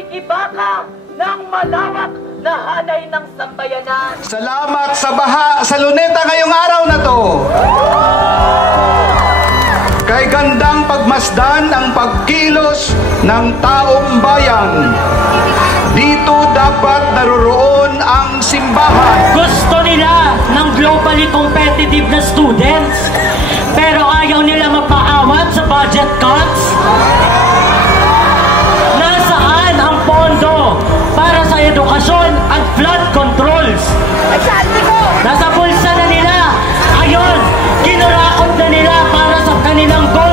pakikibaka ng malawak na hanay ng sambayanan. Salamat sa baha sa Luneta ngayong araw na to. Kay gandang pagmasdan ang pagkilos ng taong bayan. Dito dapat naroroon ang simbahan. Gusto nila ng globally competitive na students, pero ayaw nila mapaawat sa budget cuts. Nasaan ang pondo para sa edukasyon at flood controls? Nasa bulsa na nila. Ayon, kinurakot na nila para sa kanilang goal.